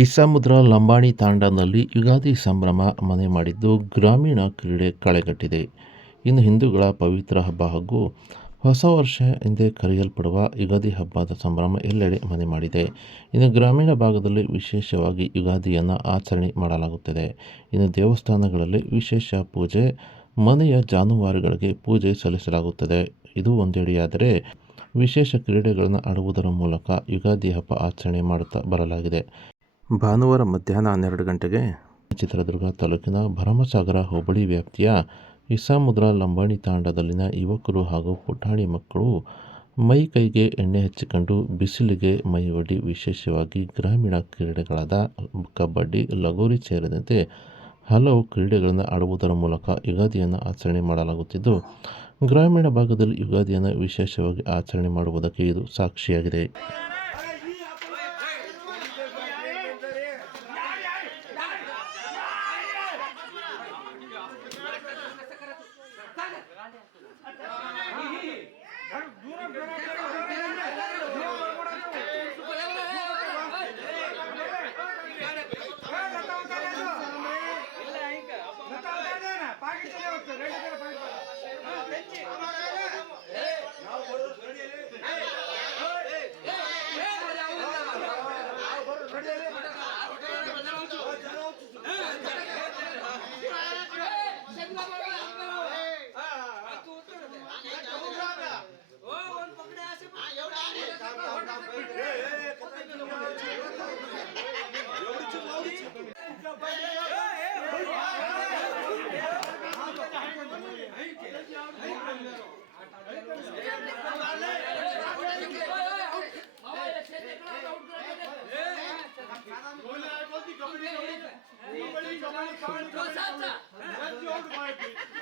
ಇಸಾಮುದ್ರ ಲಂಬಾಣಿ ತಾಂಡಾನಲ್ಲಿ ಯುಗಾದಿ ಸಂಭ್ರಮ ಮನೆ ಮಾಡಿದ್ದು ಗ್ರಾಮೀಣ ಕ್ರೀಡೆ ಕಳೆಗಟ್ಟಿದೆ. ಇನ್ನು ಹಿಂದೂಗಳ ಪವಿತ್ರ ಹಬ್ಬ ಹಾಗೂ ಹೊಸ ವರ್ಷ ಎಂದೇ ಕರೆಯಲ್ಪಡುವ ಯುಗಾದಿ ಹಬ್ಬದ ಸಂಭ್ರಮ ಎಲ್ಲೆಡೆ ಮನೆ ಮಾಡಿದೆ. ಇನ್ನು ಗ್ರಾಮೀಣ ಭಾಗದಲ್ಲಿ ವಿಶೇಷವಾಗಿ ಯುಗಾದಿಯನ್ನು ಆಚರಣೆ ಮಾಡಲಾಗುತ್ತದೆ. ಇನ್ನು ದೇವಸ್ಥಾನಗಳಲ್ಲಿ ವಿಶೇಷ ಪೂಜೆ, ಮನೆಯ ಜಾನುವಾರುಗಳಿಗೆ ಪೂಜೆ ಸಲ್ಲಿಸಲಾಗುತ್ತದೆ. ಇದು ಒಂದೆಡೆಯಾದರೆ ವಿಶೇಷ ಕ್ರೀಡೆಗಳನ್ನು ಆಡುವುದರ ಮೂಲಕ ಯುಗಾದಿ ಹಬ್ಬ ಆಚರಣೆ ಮಾಡುತ್ತಾ ಬರಲಾಗಿದೆ. ಭಾನುವಾರ ಮಧ್ಯಾಹ್ನ ಹನ್ನೆರಡು ಗಂಟೆಗೆ ಚಿತ್ರದುರ್ಗ ತಾಲೂಕಿನ ಭರಮಸಾಗರ ಹೋಬಳಿ ವ್ಯಾಪ್ತಿಯ ಇಸಾಮುದ್ರ ಲಂಬಾಣಿ ತಾಂಡದಲ್ಲಿನ ಯುವಕರು ಹಾಗೂ ಪುಟಾಣಿ ಮಕ್ಕಳು ಮೈ ಕೈಗೆ ಎಣ್ಣೆ ಹಚ್ಚಿಕೊಂಡು ಬಿಸಿಲಿಗೆ ಮೈ ಒಡ್ಡಿ ವಿಶೇಷವಾಗಿ ಗ್ರಾಮೀಣ ಕ್ರೀಡೆಗಳಾದ ಕಬಡ್ಡಿ, ಲಗೋರಿ ಸೇರಿದಂತೆ ಹಲವು ಕ್ರೀಡೆಗಳನ್ನು ಆಡುವುದರ ಮೂಲಕ ಯುಗಾದಿಯನ್ನು ಆಚರಣೆ ಮಾಡಲಾಗುತ್ತಿದ್ದು, ಗ್ರಾಮೀಣ ಭಾಗದಲ್ಲಿ ಯುಗಾದಿಯನ್ನು ವಿಶೇಷವಾಗಿ ಆಚರಣೆ ಮಾಡುವುದಕ್ಕೆ ಇದು ಸಾಕ್ಷಿಯಾಗಿದೆ. તમારી કાન જો સાચા જો માહિતી